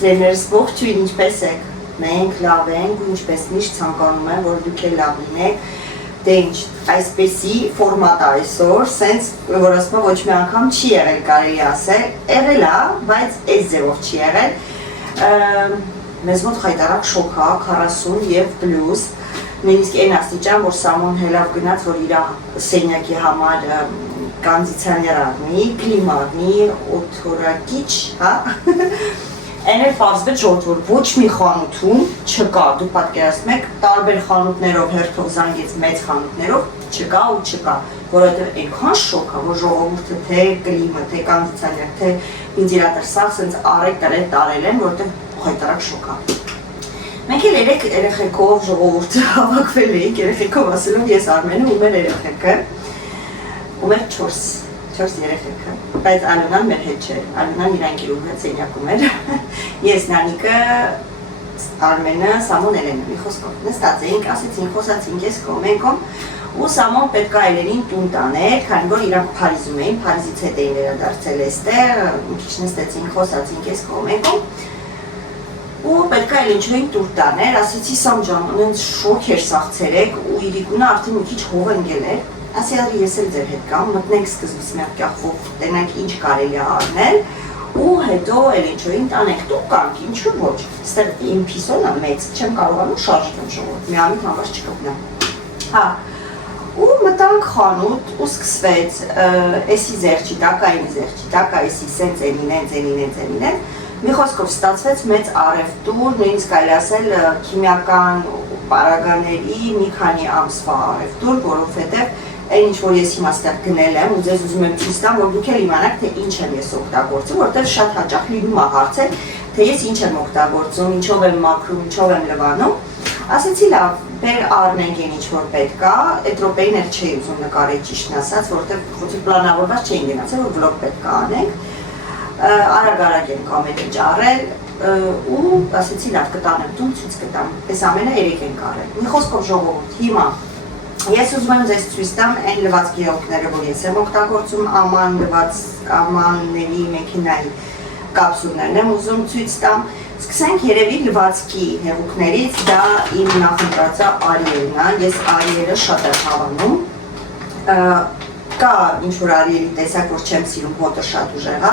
Սիրելիներս ողջույն, ինչպես եք, մենք լավ ենք ու ինչպես միշտ ցանկանում եմ, որ դուք էլ լավ լինեք, դե ինչ, այսպեսի ֆորմատ այսօր, սենց, որ ասում ոչ մի անգամ չի եղել կարելի ասել, եղել է, բայց այս ձևով չի եղել, մեզ մոտ խայտարակ շոկ է, 40 և պլյուս, նույնիսկ այն աստիճան, որ Սամոն հելավ գնաց, որ իր սենյակի համար կոնդիցիոներ առնի, կլիմա առնի, օդորակիչ, հա, այն էլ պարզվեց ժողովուրդ, որ ոչ մի խանութում չկա, դու պատկերացնում եք, տարբեր խանութներով հերթով զանգեց մեծ խանութներով, չկա ու չկա, որովհետև այնքան շոկ է, որ ժողովուրդը թե կլիմա, թե կոնդիցիոներ, թե վենտիլատոր, սա սենց արեք տարել են, որովհետև խայտարակ շոկ է։ Մենք էլ երեխեքով ժողովուրդը հավաքվել էինք, երեխեքով ասելով ես Արմենը ու մեր երեխեքը, ու մեր 4 երեխեքը, բայց Ալոնան մեր հետ չէր, Ալոնան իր անկերու հետ սենյակում էր, ես Նանիկը, Արմենը, Սամոն Էլենը, մի խոսքով նստած էինք, ասեցինք, խոսացինք ես կոմենքոմ, ու Սամոն պետք է Էլենին տուն տաներ, քանի որ իրանք Փարիզում էին, Փարիզից հետ էին վերադարձել այստեղ, մի քիչ նստեցինք, խոսացինք ես կոմենքոմ, ու պետք է ինչ-որ տուր տաներ, ասեցի Սամ ջան, ունենց շոկ էր սաղցերեք ու իրիկունը արդեն մի քիչ հող ընկել էր, ասի արի ես էլ ձեր հետ կամ, մտնենք սկզբից մի հատ կախվող, տենանք ինչ կարելի է առնել ու հետո էլ ինչ-որ տանենք, դու կանք, ինչու ոչ, ստեղ իմ պիսոնը մեծ, չեմ կարողանում շարժվում ժողովուրդ, մի ամիտ համար չկպնեմ, հա, ու մտանք խանութ ու սկսվեց, էսի զեղչի տակա, էսի սենց ենինեն, մի խոսքով ստացվեց մեծ առևտուր, նույնիսկ կարելի ասել քիմիական պարագաների մի քանի ամսվա առևտուր, որովհետև այն ինչ որ ես հիմա ստեղ գնել եմ ու ձեզ ուզում եմ ցույց տամ, որ դուք էլ իմանաք, թե ինչ եմ ես օգտագործում, որովհետև շատ հաճախ լինում է հարցեր, թե ես ինչ եմ օգտագործում, ինչով եմ մաքրում, ինչով եմ լվանում, ասեցի լավ, բեր առնենք այն ինչ որ պետք է, այդ րոպեին էլ չէի ուզում նկարել ճիշտն ասած, որովհետև ոչ պլանավորված չէին գնացել, որ վլոգ պետք է անենք արագ ենք ամեն ինչ առել ու ասեցի լավ կտանեմ տուն ցույց կտամ, այս ամենը 3 ենք առել, մի խոսքով ժողովուրդ, հիմա ես ուզում եմ ձեզ ցույց տամ այն լվացքի հեղուկները, որ ես եմ օգտագործում, ամանների մեքենայի կապսուլներն եմ ուզում ցույց տամ, սկսենք երևի լվացքի հեղուկներից, դա իմ նախընտրածը Արիելն է, ես Արիելը շատ եմ հավանում, կա ինչ-որ Արիելի տեսակ, որ չեմ սիրում, հոտը շատ ուժեղ է,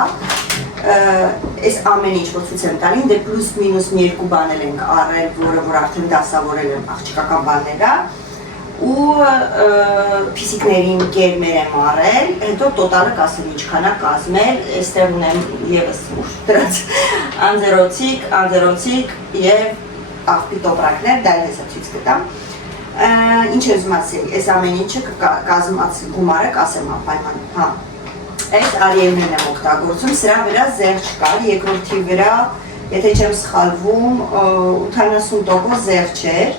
այս ամեն ինչ որ ցույց եմ տալին, դե պլյուս մինուս մի երկու բանել ենք առել, որը որ արդեն դասավորել եմ աղջիկական բաները, ու փիսիկներին կերմեր եմ առել, հետո տոտալը կասել ինչքան է կազմել, այստեղ ունեմ ևս դրանց անձերոցիկ և աղբի տոպրակներ, դա ես ցույց կտամ, ինչ ես ուզում ասել, այս ամեն ինչը կազմած գումարը կասեմ ապայման, հա, այս Արիելներն եմ օգտագործում, սրա վրա զեղչ կար, երկրորդի վրա, եթե չեմ սխալվում, 80% զեղչ էր,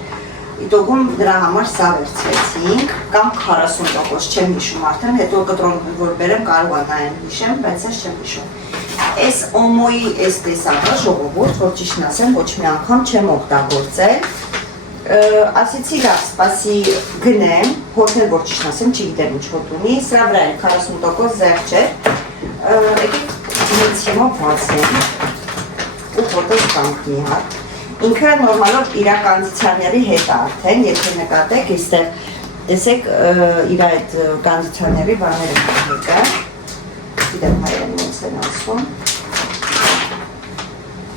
իտոգում դրա համար սա վերցրեցինք, կամ 40%, չեմ հիշում արդեն, հետո կտրոն որ բերեմ կարող է նայեմ հիշեմ, բայց ես չեմ հիշում։ Այս օմոյի այս տեսակը ժողովուրդ, որ ճիշտն ասեմ, ոչ մի անգամ չեմ օգտագործել, ասեցի լավ, սպասի գնեմ, հոտն էլ որ ճիշտն ասեմ, չգիտեմ ինչ հոտ ունի, սրա վրա էլ 40% զեղչ էր, եկեք մեծ հիմա բացեմ ու հոտը ստանք մի հատ, ինքը նորմալով իր կոնդիցիոների հետ արդեն, եթե նկատեք, այստեղ տեսեք իր այդ կոնդիցիոների բաները հետը, գիտեմ հայերեն ոնց են ասում,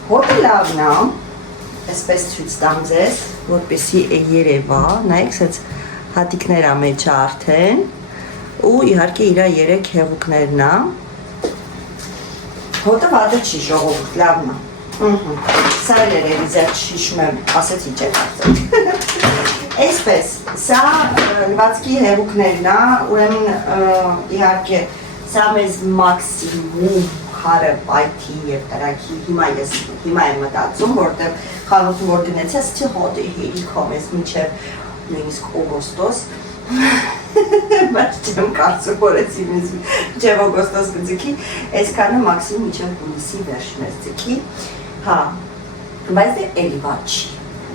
հոտը լավն է, այսպես ցույց տամ ձեզ, որպեսի երևա, նայեք, սենց հատիկներ է մեջը արդեն ու իհարկե իր 3 հեղուկներն է, հոտը վատը չի ժողովուրդ, լավն է, սա էլ երևի զեղչ հիշում եմ, ասեցի չէ կարծեմ, այսպես, սա լվացքի հեղուկներն է, ուրեմն իհարկե սա մեզ մաքսիմում քարը պայթի և տրակի, հիմա եմ մտածում, որտեղ խանութում որ գնեցի, ասեցի հոտը հերիքով ես մինչև նույնիսկ օգոստոս, բայց չեմ կարծում որ էցի մեզ մինչև օգոստոս կձգի, այսքանը մաքսիմում մինչև հուլիսի վերջն ես ձգի, հա, բայց դե էլի վատ չի,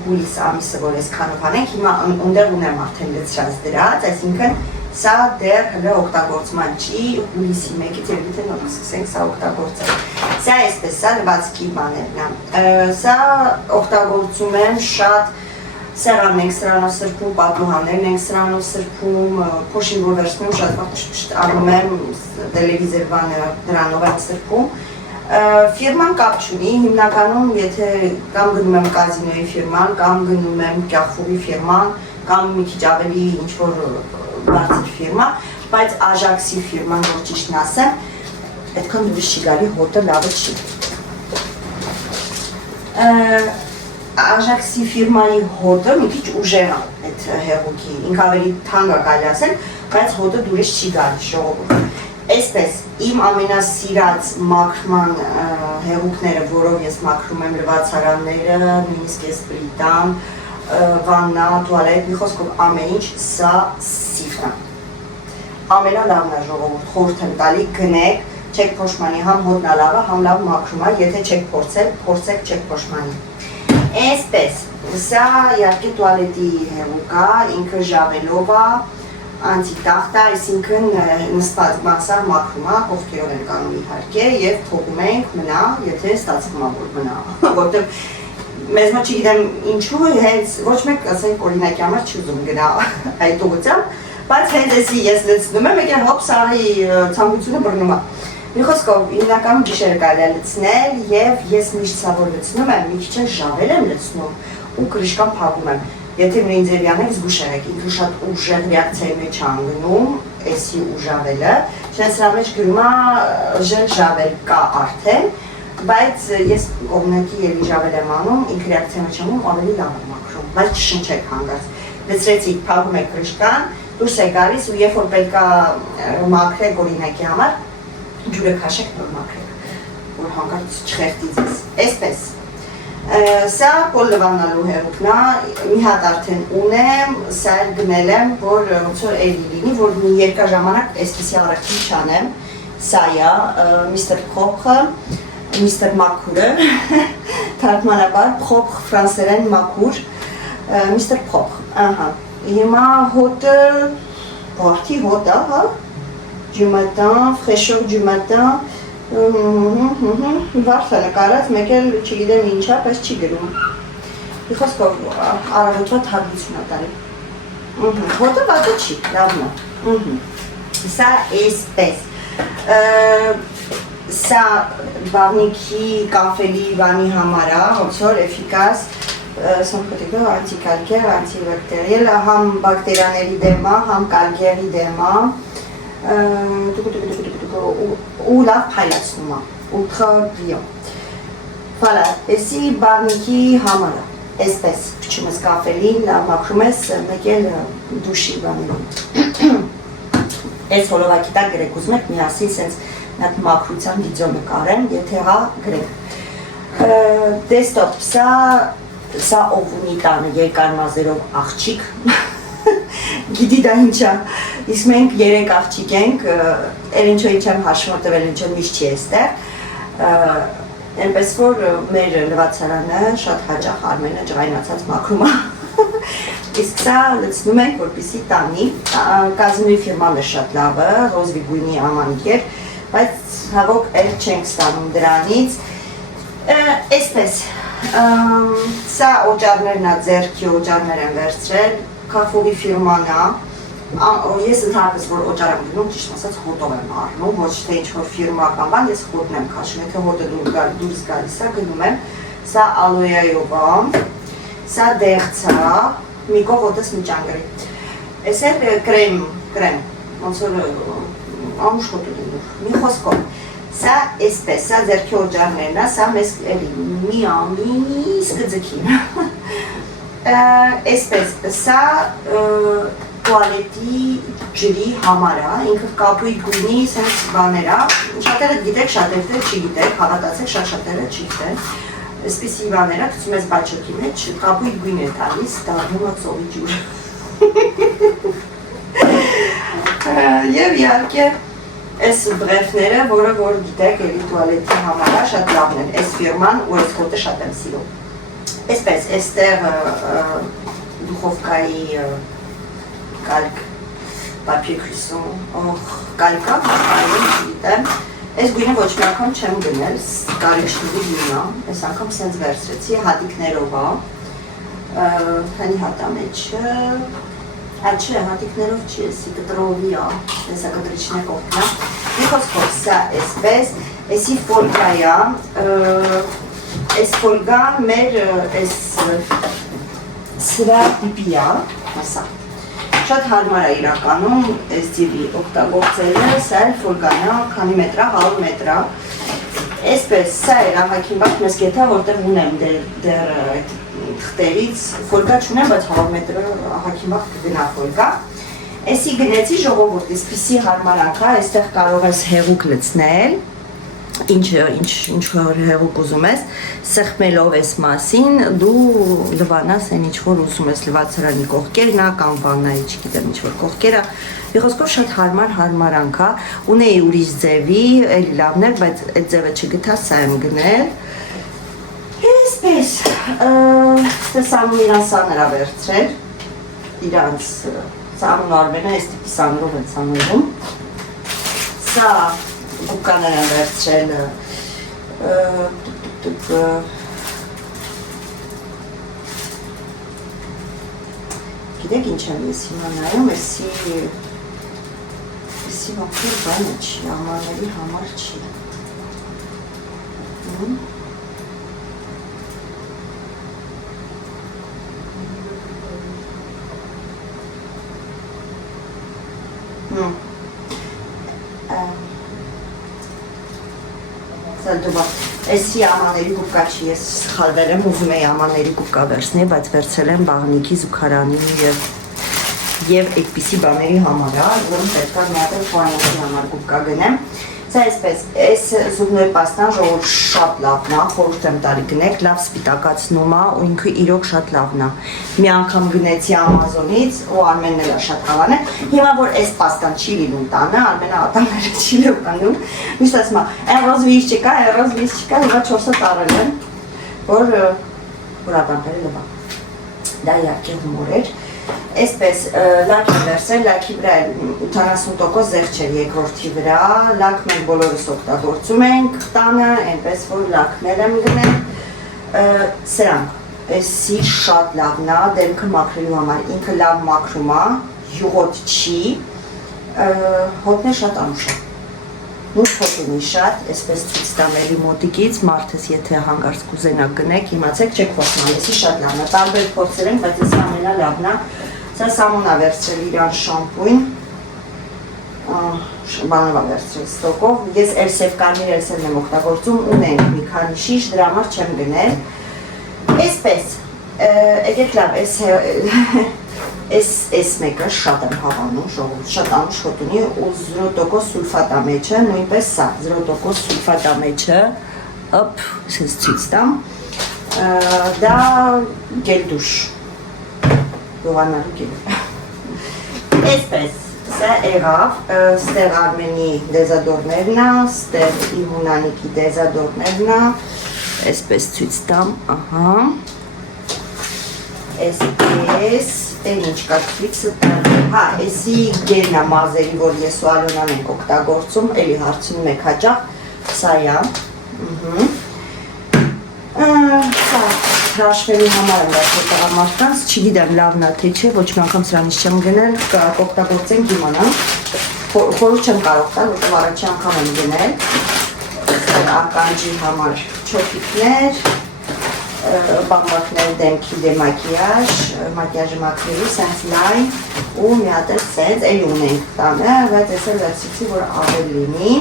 հուլիս ամիսը որ ես քանով անենք, հիմա ընդեղ ունեմ արդեն լցրած դրած, այսինքն Սա դեռ հլը օգտագործման չի, հուլիսի 1-ից եւ եթե նոր սկսենք սա օգտագործել։ Սա այսպես, սա լվացքի բաներն է։ Սա օգտագործում եմ շատ սեղանն ենք սրանով սրբում, պատմուհաններն ենք սրանով սրբում, փոշին որ վերցնում շատ վաղ անում եմ տելևիզոր բաները դրանով եմ սրբում։ Ֆիրման կապ չունի, հիմնականում եթե կամ գնում եմ կազինոյի ֆիրման, կամ գնում եմ կյախֆուրի ֆիրման, կամ մի քիչ ավելի ինչ-որ բարձր ֆիրմա, բայց Ajax-ի ֆիրման, որ ճիշտն ասեմ, այդքան դուրս չի գալի, հոտը լավը չի։ Ajax-ի ֆիրմայի հոտը մի քիչ ուժեղ է այդ հեղուկի, ինք ավելի թանկ է կարելի ասել, բայց հոտը դուրս չի գալի ժողովուրդ։ Այսպես, իմ ամենասիրած մաքրման հեղուկները, որով ես մաքրում եմ լվացարանները, նույնիսկ ես պլիտան, վաննա, տուալետ, մի խոսքով ամեն ինչ, սա սիֆն է։ Ամենալավն է ժողովուրդ, խորհուրդ եմ տալի, գնեք, չեք փոշմանի, համ հոտնա լավը, համ լավ մաքրում է, եթե չեք փորձել, փորձեք չեք փոշմանի։ Այսպես, սա իհարկե տուալետի հեղուկ է, ինքը ժավելով է, անտիտախտ է, այսինքն նստած մասար մաքրում է, կողքերով ենք անում իհարկե և թողում ենք մնա, եթե ստացվում է որ մնա, որտեղ մեզ մոտ չգիտեմ ինչու, հենց ոչ մեկ ասենք օրինակի համար չի ուզում գնա այդ ուղղությամբ, բայց հենց էսի ես լցնում եմ, եկել հոպ սարի ցանկությունը բռնում է։ Մի խոսքով հիմնականում գիշերը կարելի է լցնել և ես միշտ սա որ լցնում եմ, մի քիչ ժավել եմ լցնում ու կրիշկան փակում եմ։ Եթե նույն ձևի անեք, զգուշ եղեք, ինքը շատ ուժեղ ռեակցիայի մեջ է անգնում, էսի ուժավելը, չնայած սրա մեջ գրում է ժավել կա արդեն, բայց ես կողմնակի ելի ժավել եմ անում, ինքը ռեակցիայի մեջ անում, ավելի լավ եմ մաքրում, բայց չշնչեք հանգած։ Լցրեցիք, փակում եք կրիշկան, դուրս է գալիս ու երբ որ պետք է մաքրեք օրինակի համար, ջուրը քաշեք, որ մաքրեք, որ հանկարծ չխեղդի ձեզ։ Այսպես, սա պոլ լվանալու հեղուկն է, մի հատ արդեն ունեմ, սա էլ գնել եմ, որ ոնց որ էլի լինի, որ մի երկար ժամանակ այսպիսի առաքին չանեմ, սա է, Mr. Propre, Mr. Մաքուրը, թարգմանաբար, Propre ֆրանսերեն մաքուր, Mr. Propre, ահա, հիմա հոտը, վարդի հոտ է, հա, du matin, fraîcheur du matin, վարդ է նկարած, մեկ էլ չգիտեմ ինչ է, բայց չի գրում։ Մի խոսքով առավոտվա թարմություն է տալի։ Հոտը վատը չի, լավն է։ Սա էսպես։ Սա բաղնիքի, կաֆելի բանի համար է, ոնց որ էֆիկաս, սոմպոտիկով անտիկալկեր, անտիբակտերիել, համ բակտերիաների դեմ է, համ կալկերի դեմ է, ու լավ փայլացնում է, ուլտրա բրիոն։ Վալա, էսի բաղնիքի համար է, այսպես, փչում ես կաֆելին, լավ մաքրում ես, մեկ էլ դուշի բաներում։ Այս հոլովակի տակ գրեք, ուզում եք միասին սենց նատ մաքրության վիդեո նկարեմ, եթե հա գրեք։ Դեսկտոպ, սա ով ունի տանը երկար մազերով աղջիկ, գիտի դա ինչա, իսկ մենք 3 աղջիկ ենք, էլ ինչո ինչ եմ հաշվով տվել, ինչո միշտ չի էստեղ, այնպես որ մեր լվացարանը շատ հաճախ Արմենը ջղայնացած մաքրում է, իսկ սա լցնում ենք, որպեսզի տանի, կազինոյի ֆիրման է շատ լավը, ռոզվի գույնի ամանիք էր, բայց հավոք էլ չենք ստանում դրանից, այսպես, սա օճառներն է, ձեռքի օճառներ եմ վերցրել, Քաֆուրի ֆիրման է, ես ընդհանրապես որ օճառ եմ գնում, ճիշտ ասած հոտով եմ առնում, ոչ թե ինչ-որ ֆիրմական բան, ես հոտն եմ քաշում, եթե հոտը դուրս գալիս է, գնում եմ, սա ալոյայով է, սա դեղց է, մի կող հոտս մի ճանգրի, ես էլ կրեմ, ոնց որ ամուշ հոտ ունի, մի խոսքով, սա էսպես, սա ձեռքի օճառներն է, սա մեզ մի ամիս կձգին, Այսպես, սա տուալետի ջրի համար է, ինքը կապույտ գույնի սենց բաներ է, շատերը գիտեք, շատերը չգիտեք, հավատացեք, շատերը չգիտեն, այսպիսի բաներ է, գցում ես բաչոկի մեջ, կապույտ գույն է տալիս, դառնում է ծովի ջուր։ Եվ իհարկե, այս բրեֆները, որը որ գիտեք, էլի տուալետի համար է, շատ լավն են, այս ֆիրման ու այս հոտը շատ եմ սիրում։ Այսպես, այստեղ դուխովկայի կալկ papier cuisson, կալկա, այլն չգիտեմ։ Այս գույնը ոչ մի անգամ չեմ գնել, կարիքշնի գույնա, այս անգամ սենց վերցրեցի, հատիկներով է, հանի հատա մեջը, չէ, հատիկներով չի, եսի կտրովի է, եսա կտրիչն է կողքնա, մի խոսքով, սա էսպես, եսի ֆոլգա է, այս ֆոլգան մեր այս սրա տիպի է, ասա, շատ հարմար է իրականում այս տիպի օգտագործելը, սա էլ ֆոլգան է, քանի մետրա, 100 մետրա, այսպես, սա էր ահագին մեզ գետա, որտեղ ունեմ դեր թղթերից, ֆոլգա չունեմ, բայց 100 մետրը ահագին բաղ կգնա ֆոլգա, այսի գնեցի ժողովուրդ, իսպիսի հարմարանքա, այստեղ կարող ես հեղուկ լցնել, ինչ որ հեղուկ ուզում ես, սեղմելով այս մասին, դու լվանաս այն ինչ որ ուզում ես լվացարանի կողքերնա կամ վաննայի, չգիտեմ ինչ որ կողքերա, մի խոսքով շատ հարմարանք է, ունեի ուրիշ ձևի, էլի լավն էր, բայց այդ ձևը չգտա, սա եմ գնել, այսպես, սամուն իրան սաներ վերցրել, իրանց սամուն արվենը, այս տիպի սաներով են սաներում, սա գուկաներ են վերցրել գիտեք ինչ եմ ես հիմա նայում, եսի մոքր բանը չի, ամաների համար չի Էսի ամաների կուպկա չի, ես սխալվել եմ, ուզում էի ամաների կուպկա վերցնել, բայց վերցել եմ բաղնիքի, զուգարանի և այդպիսի բաների համար, որում պետք է մի հատ խորանոցի համար կուպկա գնեմ։ Սա այսպես, այս զուգնոյ պաստան ժողոր շատ լավն է, խորհուրդ եմ տալի գնեք, լավ սպիտակացնում է ու ինքը իրոք շատ լավն է։ Մի անգամ գնեցի Ամազոնից ու Արմենն էլ շատ հավան է։ Հիմա որ այս պաստան չի լինում տանը, Արմենը ատամները չի լվանում, միշտ ասում է, ռոզ վիզ չկա, հիմա 4 տարել եմ, որ ատամները լվա։ Դա իհարկե հումոր էր։ Այսպես լաք եմ վերցրել, լաքի վրա 80% զեղ չէր երկրորդի վրա, լաք մենք բոլորս օգտագործում ենք տանը, այնպես որ լաքներ եմ գնել, սրանք, այսի շատ լավն է, դեմքը մաքրելու համար, ինքը լավ մաքրում է, յուղոտ չի, հոտն է շատ անուշ է, նուշ հոտ ունի շատ, այսպես ցույց տամ էլի մոտիկից, մարդս եթե հանգարց կուզենա գնեք, իմացեք չեք խոսում, այսի շատ լավն է, տարբեր փորձեր ենք, բայց այսի ամենալավն է, Սա սամուն է վերցրել իրան շամպույն, բանով է վերցրել ստոկով, ես էլսև կարմիր էլսևն եմ օգտագործում, ունենք մի քանի շիշ, դրա համար չեմ գնել, այսպես, եկեք լավ, այս մեկը շատ եմ հավանում, ժողովուրդ, շատ անուշ հոտ ունի ու 0% սուլֆատ է մեջը, նույնպես սա, 0% սուլֆատ է մեջը, սենց ցույց տամ, դա գելդուշ, Յովանալու գելը։ Այսպես, սա եղավ, ստեղ Արմենի դեզադորներն է, ստեղ Իմ դեզադորներն է, այսպես ցույց տամ, ահա, այսպես, էլ ինչ կա ցույցը տամ, հա, այսի գելն է մազերի, որ ես ու Ալոնան ենք օգտագործում, էլի հարցնում եք հաճախ, սա է, սա հրաշվելու համար եմ դարձել տղամարդկանց, չգիտեմ լավն է թե չէ, ոչ մի անգամ սրանից չեմ գնել, կօգտագործենք իմանամ, խորհուրդ չեմ կարող տալ, որտեղ առաջի անգամ եմ գնել, ականջի համար չոփիկներ, բամբակներ դեմքի դեմակիաժ, մակիաժը մաքրելու, սենց լայն ու մի հատ էլ սենց, էլի ունենք տանը, բայց ես էլ վերցրեցի, որ ավել լինի,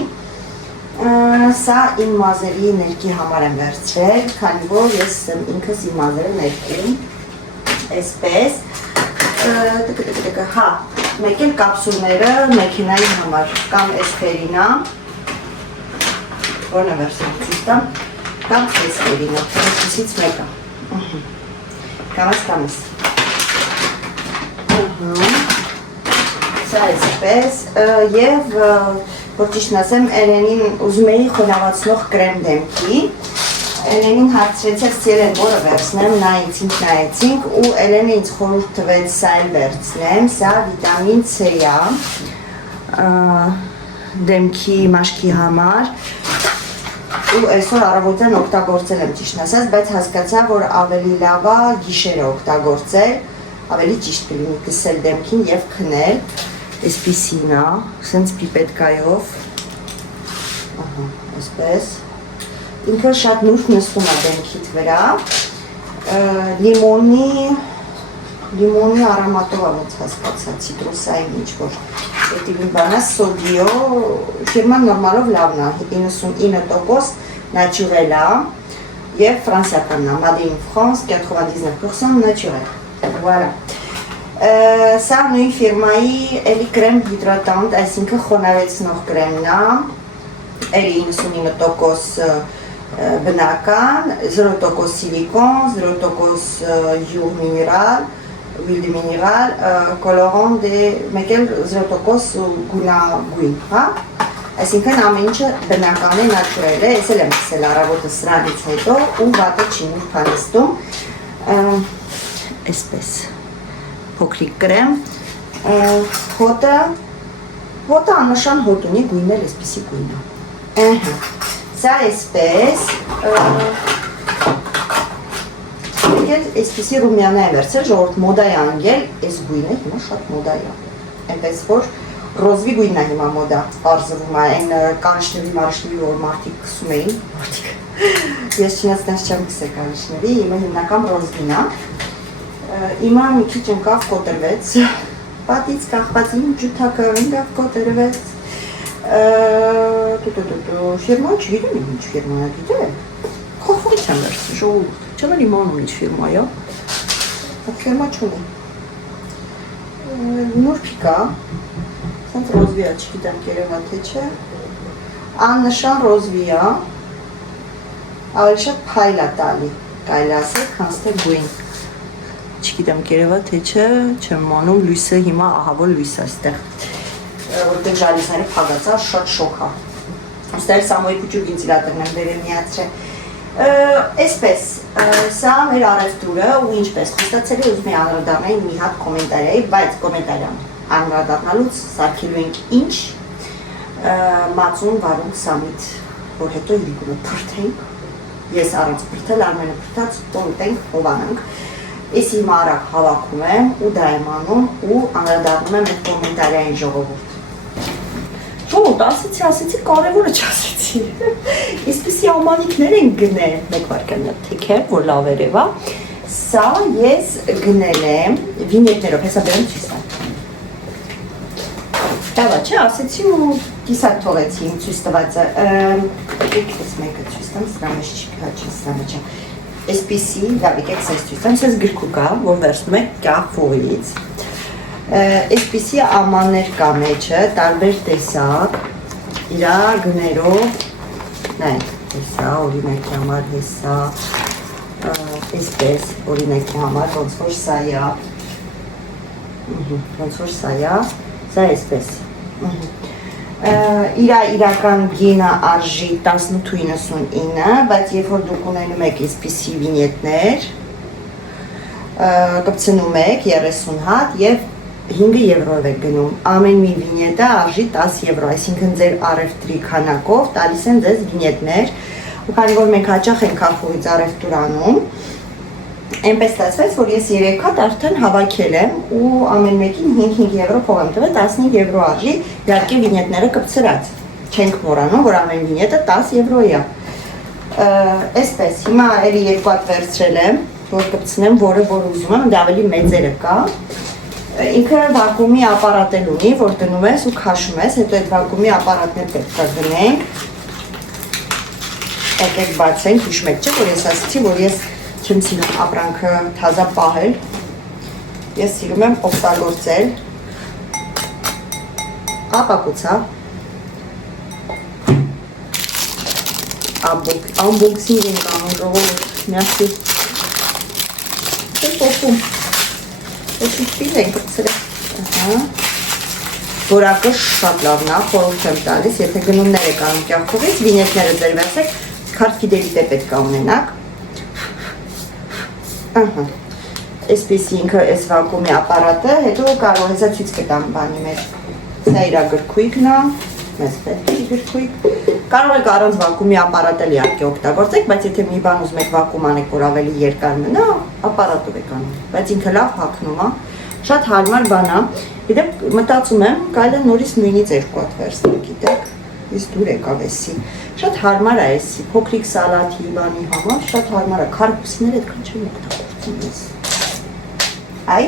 Սա իմ մազերի ներքի համար եմ վերցրել, քանի որ ես ինքս իմ մազերը ներքին, այսպես, հա, մեկ էլ կապսուլները մեքենայի համար, կամ էսպերինա, որն է վերցրել ցույցտամ, կամ էսպերինա, այսպիսից մեկը, կամ ես, սա այսպես, և որ ճիշտն ասեմ, Էրենին ուզում էի խոնավացնող կրեմ դեմքի, Էլենին հարցրեցեց ցելեն որը վերցնեմ, նայեցինք ու Էլենը ինձ խորհուրդ տվեց սա էլ վերցնեմ, սա վիտամին C է, դեմքի մաշկի համար ու այսօր առավոտյան օգտագործել եմ ճիշտ ասած, բայց հասկացա, որ ավելի լավ է գիշերը օգտագործել, ավելի ճիշտ կլինի կսել դեմքին եւ քնել, այսպիսին է, սենց պիպետկայով, ահա, այսպես, ինքը շատ նուրբ նստում է դեմքիդ վրա, լիմոնի արամատով ամեց հասկացա, ցիտրուսային ինչ-որ, էտի մի բանա, սոդիո, ֆիրման նորմալով լավն է, 99% նաչուրել է և ֆրանսիականն է, Made in France, 99% նաչուրել, voilà. Սա նույն ֆիրմայի էլի կրեմ հիդրատանտ, այսինքն խոնավեցնող կրեմն է, էլի 99% բնական, 0% սիլիկոն, 0% յուղ միներալ, Huile minéral, colorant մեկ էլ 0% գունագույն, հա? Այսինքն ամեն ինչը բնական է, նատուրել է, ես էլ եմ սկսել առավոտը սրանից հետո ու վատը չի նուրբ նստում, այսպես, փոքրիկ կրեմ, հոտը աննշան հոտ ունի, գույնն էլ այսպիսի գույն է, սա այսպես, այսպիսի ռումյանա եմ վերցել, ժողովուրդ մոդա է անգել, այս գույնը հիմա շատ մոդա է, այնպես որ ռոզվի գույնն է հիմա մոդա, պարզվում է, այն կանիշների մարշների, որ մարդիկ կսում էին, ես չնացնած չեմ կսել կանիշների, իմը հիմնական ռոզվին է, իմը մի քիչ ընկավ կոտրվեց, պատից կախվածին ջութակը ընկավ կոտրվեց, ֆիրման չգիտեմ ինչ ֆիրման է գիտեմ, խոխորից եմ վերցել, ժողովուրդ, չեմ էլ իմանում ինչ ֆիրմա է, ֆիրմա չունի, նուրբիկ է, սենց ռոզվի է, չգիտեմ կերևա թե չէ, աննշան ռոզվի է, ավելի շատ փայլ է տալի, կարելի ասել, քան ստե գույն, չգիտեմ կերևա թե չէ, չեմ իմանում, լույսը հիմա ահավոր լույս է ստեղ, որտեղ ժալիզների փագացա, շատ շոք է, ստեղ Սամոյի կուճուր վինտիլատորն եմ բերել միացրել, այսպես, սա մեր առևտուրը ու ինչպես, խոստացել է ուզում է անդրադառնային մի հատ կոմենտարիայի, բայց կոմենտարիան անդրադառնալուց սարքելու ենք ինչ, մածուն վարուն սամիտ, որ հետո յիգունը պրթենք, ես առանց պրթել, արմենը պրթած, պորուտենք, հովանանք, ես հիմա առակ հավաքում եմ ու դա եմ անում ու անդրադառնում եմ այդ կոմենտարիային ժողովուրդ։ Ժողովուրդ, ասեցի, կարևորը չասեցի, իսպիսի ամանիքներ են գնել, մեկ վարքանյա թիքեմ, որ լավ երևա, սա ես գնել եմ վինետներով, հեսա բերեմ ցույց տալու, չէ, ասեցի ու կիսատ թողեցի իմ ցույց տվածը, եկես մեկը ցույց տամ, սրա մեջ չի հաչի, սրա մեջ է, այսպիսի, դավիկ եք սես ցույց տամ, սես գրքու կա, որ վերցնում եք կախվորից, այսպիսի ամաններ կա մեջը, տարբեր տեսակ, իրա գներով, նայք, հեսա, օրինակի համար հեսա, այսպես, օրինակի համար, ոնց որ սա է, սա այսպես, իրա իրական գինը արժի 18.99, բայց երբ որ դուք ունենում եք այսպիսի վինետներ, կպցնում եք 30 հատ և 5 եվրով եք գնում, ամեն մի վինետը արժի 10 եվրո, այսինքն ձեր առևտրի քանակով տալիս են ձեզ վինետներ, ու քանի որ մենք հաճախ ենք Քարֆուրից առևտուր անում, այնպես ստացվեց, որ ես 3 հատ արդեն հավաքել եմ ու ամեն մեկին 5 եվրո փող եմ տվել, 15 եվրո արժի, իհարկե վինետները կպցրած, չենք մոռանում, որ ամեն վինետը 10 եվրո է, այսպես, հիմա էլի 2 հատ վերցրել եմ, որ կպցնեմ, որը որ ուզում եմ, դա ավելի մեծերը կա, ինքը վակումի ապարատ էլ ունի, որ դնում ես ու քաշում ես, հետո այդ վակումի ապարատն էլ պետք է դնենք, եկեք բացենք, հիշում եք չէ, որ ես ասեցի, որ ես չեմ սիրում ապրանքը թազա պահել, ես սիրում եմ օգտագործել, ապակուցա, unboxing ենք անում ժողովուրդ, միասի, չեմ պոպում, Ոչինչ պիլ ենք կպցրել, որակը շատ լավն է, խորհուրդ եմ տալիս, եթե գնումներ եք անում կյախովից, վինետները ձեր վերցեք, քարտ ֆիդելիտե պետք է ունենաք։ Ահա։ Այսպեսի ինքը այս վակուումի ապարատը, հետո կարող է ցույց կտամ բանի մեջ։ Սա իր գրքույկն է, մեզ պետք է գրքույկ։ Կարող եք առանց վակուումի ապարատը իհարկե օգտագործեք, բայց եթե մի բան ուզում եք վակուում անեք, որ ավելի երկար մնա, ապարատով եք անում։ Բայց ինքը լավ հագնում է, շատ հարմար բան է։ Գիտեք, մտածում եմ, կարելի է նորից նույնից 2 հատ վերցնել, գիտեք, իսկ դուր եկավ էսի։ Շատ հարմար է էսի, փոքրիկ սալաթի բանի համար, շատ հարմար է, քարբուսիները այդքան չեմ օգտագործում ես։ Այ,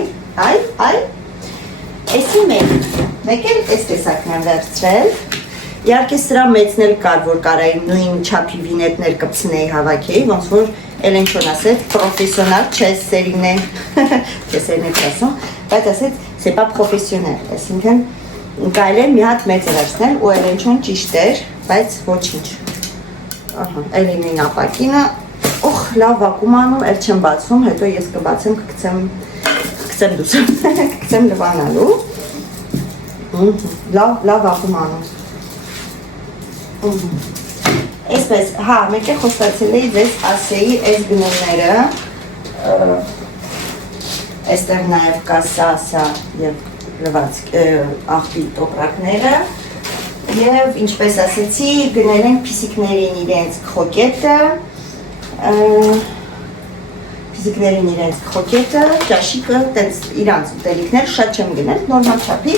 էսի մեկ էլ այս տեսակն եմ վերցրել, իհարկե սրա մեծն էլ կար, որ կարայի նույն չափի վինետներ կպցնեի հավաքեի, ոնց որ Էլենչոն ասեց, պրոֆեսիոնալ չես սերին է, չեսերին է ասում, բայց ասեց, c'est pas professionnel, այսինքն կարելի է մի հատ մեծ վերցնել ու Էլենչոն ճիշտ էր, բայց ոչինչ, էլի նույն ապակինը, օխ, լավ վակուում անում, էլ չեմ բացում, հետո ես կբացեմ, կգցեմ դուս, կգցեմ լվանալու, լավ վակուում անում, Այսպես, հա, մեկ է խոստացել էի ձեզ ասեի այս գնումները, այստեղ նաև կա սա և լվացք աղբի տոպրակները և ինչպես ասեցի գնել ենք փիսիկներին իրենց խոկետը, ճաշիկը, իրանց ուտելիքներ շատ չեմ գնել, նորմալ չափի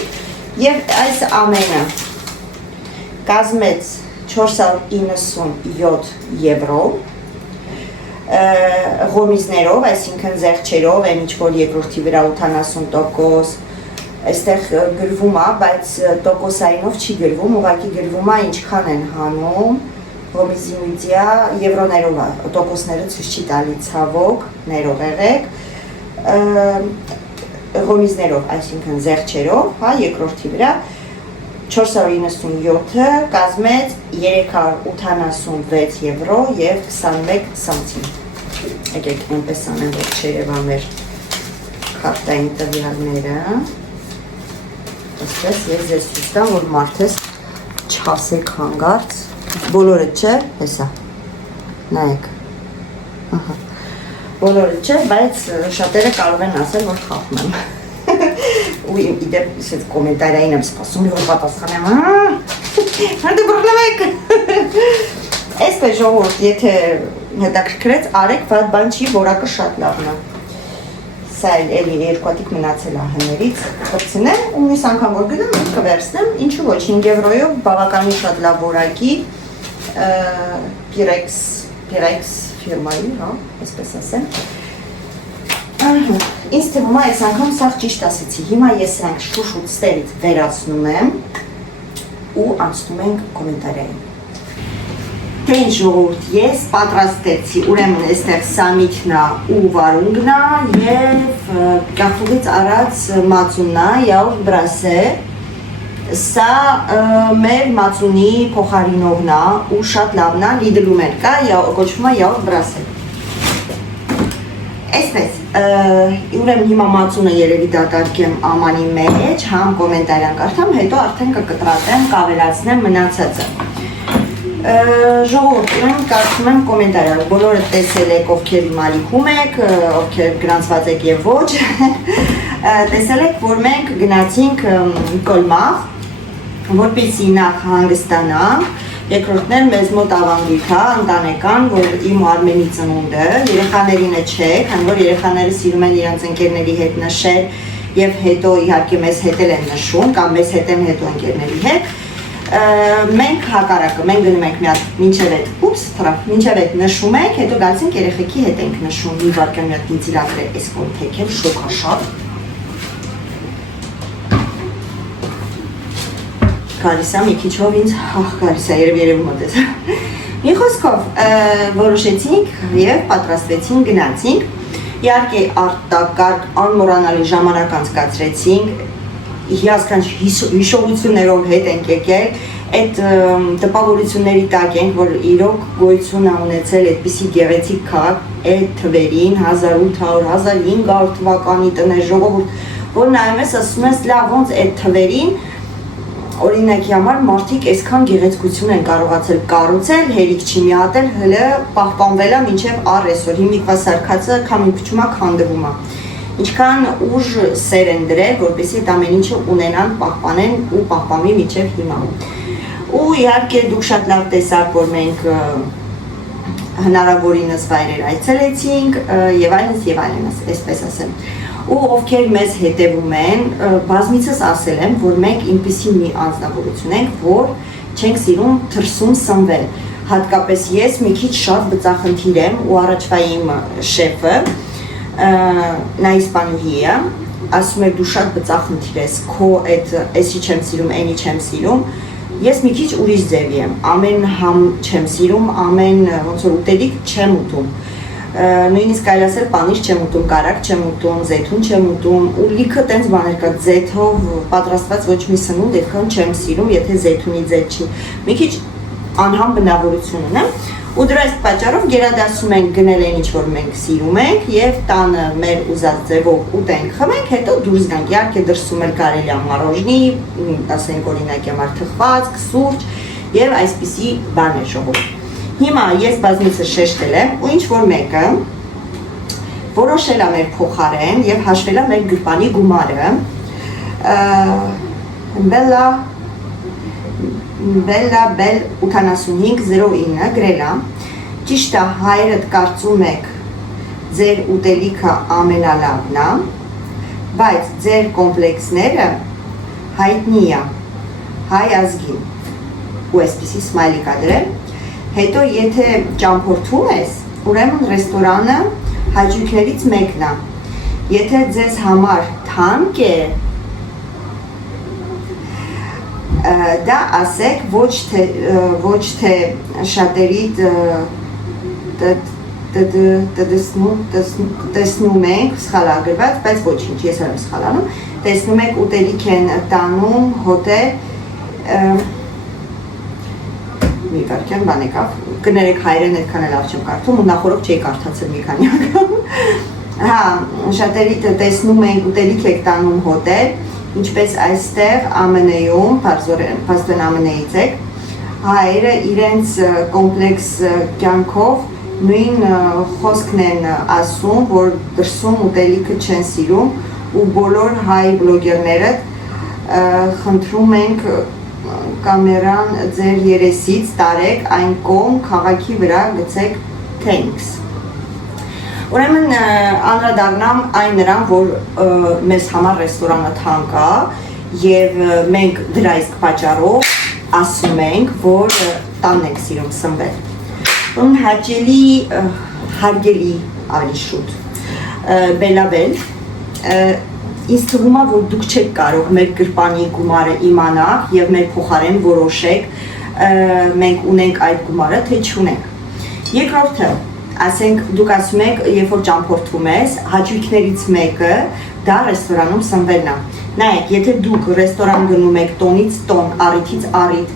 և այս ամենը կազմեց 497 եվրո, ղոմիզներով, այսինքն զեղչերով, այն ինչ-որ երկրորդի վրա 80%, այստեղ գրվում է, բայց տոկոսայինով չի գրվում, ուղղակի գրվում է ինչքան են հանում, ղոմիզի միդիա եվրոներով է, տոկոսները ցույց չի տալի ցավոք, ներող եղեք, ղոմիզներով, այսինքն զեղչերով, հա, երկրորդի վրա, 497-ը կազմեց 386 եվրո և 21 սանտիմ։ Եկեք այնպես անեմ, որ չերևա մեր քարտային տվյալները։ Այսպես ես ձեզ ցույց տամ, որ մարդես չասեք հանգարց։ Բոլորը չէ, հեսա։ Նայեք։ Ահա։ Բոլորը չէ, բայց շատերը կարող են ասել, որ խախում եմ։ ու իդեպ ես կոմենտարային եմ սպասում, որ պատասխանեմ, հանդե բռնվեք։ Այսպես ժողովուրդ, եթե հետաքրքրեց, արեք, վատ բան չի, որակը շատ լավն է։ Սա էլի երկուատիկ մնացել է հներից, կպցնեմ ու մյուս անգամ որ գնամ, կվերցնեմ, ինչու ոչ 5 եվրոյով բավականին շատ լավ որակի Pyrex ֆիրմայի, հա, այսպես ասեմ։ Ինձ թվում է այս անգամ սաղ ճիշտ ասեցի, հիմա ես սրանք շուշուտ ստերից վերացնում եմ ու անցնում ենք կոմենտարային։ Տեն ժողովուրդ, ես պատրաստեցի, ուրեմն այստեղ սամիթն է ու վարունգն է և կախուղից արած մածունն է, յաուրտ բրասե, սա մեր մածունի փոխարինողն է ու շատ լավն է, լիդլում էլ կա, կոչվում է յաուրտ բրասե։ Այսպես, ուրեմն հիմա մածունը երևի դատարկեմ ամանի մեջ, համ կոմենտարյան կարդամ, հետո արդեն կկտրատեմ, կավելացնեմ մնացածը։ Ժողովուրդ, ուրեմն կարդում եմ կոմենտարը, բոլորը տեսել եք, ովքեր իմալիքում եք, ովքեր գրանցված եք և ոչ, տեսել եք, որ մենք գնացինք Կոլմաղ, որպեսզի նախ հանգստանանք, երկրորդն էլ մեզ մոտ ավանդույթ է, ընտանեկան, որ իմ ու Արմենի ծնունդը, երեխաներինը չէ, քանի որ երեխաները սիրում են իրենց ընկերների հետ նշել և հետո իհարկե մեզ հետ են նշում, կամ մեզ հետ են հետո ընկերների հետ, մենք հակառակը, մենք գնում ենք մի հատ մինչև այդ նշում ենք, հետո գալիս ենք երեխեքի հետ ենք նշում, մի վարկյան մի հատ ինձ իրակրել այս կոն թեքել, շոքա շատ։ Գալիս է մի քիչով ինձ, գալիս է երևում մոտես։ Մի խոսքով որոշեցինք և պատրաստվեցինք, գնացինք, իհարկե արտակարգ անմոռանալի ժամանակ անցկացրեցինք, հիասքանչ հիշողություններով հետ ենք եկել, այդ տպավորությունների տակ ենք, որ իրոք գոյություն է ունեցել այդպիսի գեղեցիկ քաղաք այդ թվերին, 1800-1500 թվականի տներ ժողովուրդ, որ նայում ես ասում ես լավ ոնց այդ թվերին օրինակի համար մարդիկ այսքան գեղեցկություն են կարողացել կառուցել, հերիք չի միատել, հələ պահպանվել է մինչև առեսօր, հիմիկվա սարքածը քամին փչում է, քանդվում է։ Ինչքան ուժ սեր են դրել, որպեսզի այդ ամեն ինչը ունենան, պահպանեն ու պահպանվի մինչև հիմա։ Ու իհարկե դուք շատ լավ տեսաք, որ մենք հնարավորինս վայրեր այցելեցինք եւ այլն, այսպես ասեմ։ Ու ովքեր մեզ հետևում են, բազմիցս ասել եմ, որ մենք այնպիսի մի անձնավորություն ենք, որ չենք սիրում թրսում սնվել։ Հատկապես ես մի քիչ շատ բծախնդիր եմ ու առաջվա իմ շեֆը, նա իսպանուհի է, ասում է դու շատ բծախնդիր ես, քո այդ էսի չեմ սիրում, այնի չեմ սիրում։ Ես մի քիչ ուրիշ ձևի եմ, ամեն համ չեմ սիրում, ամեն ոնց որ ուտելիք չեմ ուտում։ Նույնիսկ կարելի ասել պանիր չեմ ուտում, կարակ չեմ ուտում, զեյթուն չեմ ուտում, ու լիքը տենց բաներ կա, զեյթով պատրաստված ոչ մի սնունդ այդքան չեմ սիրում, եթե զեյթունի ձեթ չի։ Մի քիչ անհամ բնավորություն ունեմ, ու դրա այս պատճառով գերադասում ենք գնել այն ինչ որ մենք սիրում ենք եւ տանը մեր ուզած ձևով ուտենք, խմենք, հետո դուրս գանք։ Իհարկե դրսում էլ կարելի է մարոժնի, ասենք օրինակի համար թխված, սուրճ եւ այսպիսի բաներ ժողովուրդ։ Հիմա ես բազմիցս շեշտել եմ ու ինչ որ մեկը որոշել է մեր փոխարեն եւ հաշվել է մեր գրպանի գումարը, Bell 8509 գրել է, ճիշտ է հայրդ կարծում եք ձեր ուտելիքը ամենալավն է, բայց ձեր կոմպլեքսները հայտնի է հայ ազգին, ու այսպիսի սմայլի կա դրել, հետո եթե ճամփորդում ես, ուրեմն ռեստորանը հաճույքներից մեկն է, եթե ձեզ համար թանկ է, դա ասեք ոչ թե շատերի տեսնում ենք սխալագրված, բայց ոչինչ, ես եմ սխալանում, տեսնում եք ուտելիք են տանում հոտել, մի վարքյան բան եկավ, կներեք հայրեն այդքան էլ լավ չեմ կարդում ու նախորդ չէի կարդացել մի քանի անգամ, հա, շատերի տեսնում ենք ուտելիք եք տանում հոտել, ինչպես այստեղ ԱՄՆ-ում, փաստորեն ԱՄՆ-ից եք, հայերը իրենց կոմպլեքս կյանքով նույն խոսքն են ասում, որ դրսում ուտելիքը չեն սիրում ու բոլոր հայ բլոգերները խնդրում ենք կամերան ձեր երեսից տարեք այն կողմ քաղաքի վրա գցեք thanks։ Ուրեմն անդրադառնամ այն նրան, որ մեզ համար ռեստորանը թանկ է եւ մենք դրա իսկ պատճառով ասում ենք, որ տանն ենք սիրում սնվել։ Ում հաճելի, հարգելի ավելի շուտ, բելաբել, ինձ թվում է, որ դուք չեք կարող մեր գրպանի գումարը իմանալ եւ մեր փոխարեն որոշեք մենք ունենք այդ գումարը, թե չունենք։ Երկրորդը, ասենք դուք ասում եք, երբ որ ճամփորդվում ես, հաճույքներից մեկը դա ռեստորանում սնվելն է։ Նայեք, եթե դուք ռեստորան գնում եք տոնից տոն, առիթից առիթ,